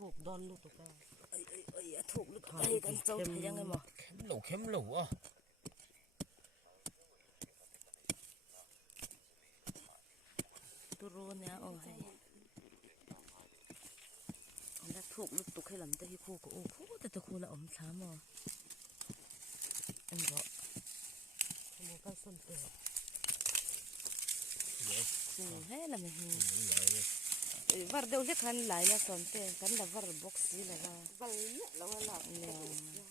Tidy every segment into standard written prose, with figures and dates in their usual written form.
thuộc đòn luôn tụi ca ấy thuộc lúc đây con trâu thấyยังไงmà kém lẩu à tôi rôn nha ôi đã thuộc lúc tụi hay làm tới khu của ô khu tới khu là ẩm thắm mà anh gọi một cái sân tệ hết là mình var đâu hết khăn lại là sân tệ khăn là var box gì là bal nhẹ lâu là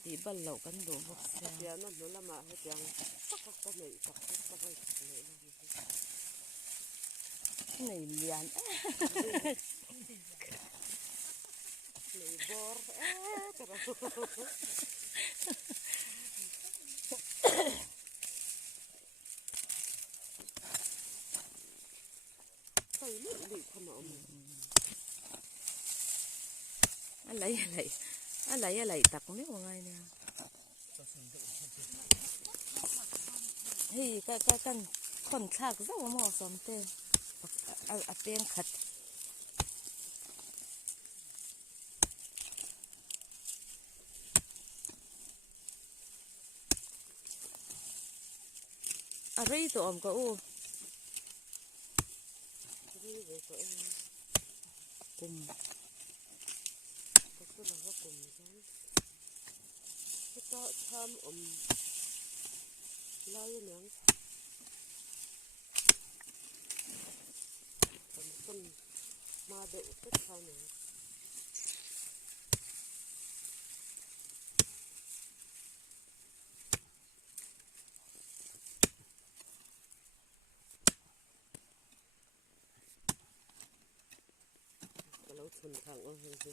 thì bal lẩu khăn đồ box ya nó là mà hết tiếng các này các cái này liền này bor cái này không mà lấy tặc miếng vào ngay nè thì cái con chạc rất là mỏ xóm tê à tiếng khát à rây tụi ông có u cùng cái là nó cùng cái to tham lai nè con ma đậu tất sau nè lâu thuần thẳng ở hơi gì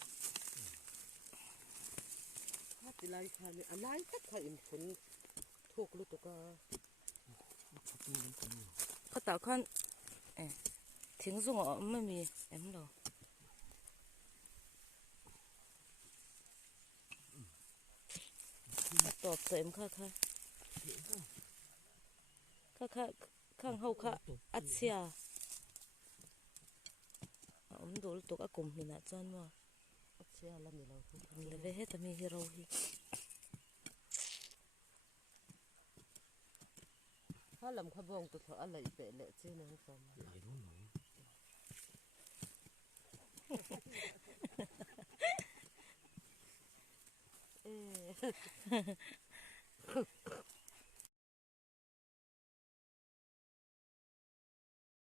hát thì lai khai này à lai tất khai im thuần thuộc luôn tụi ca có tạo con tiếng dùng ở mới mì em đâu tọt tới em khá khang hậu khá ắt xia ông đồ tụi các cùng mình đã chân mà xe là mình lâu không là về hết tầm mình hero hi ha làm khoa bông tụi thợ lại bể lệ chứ năng còn lại đúng rồi ê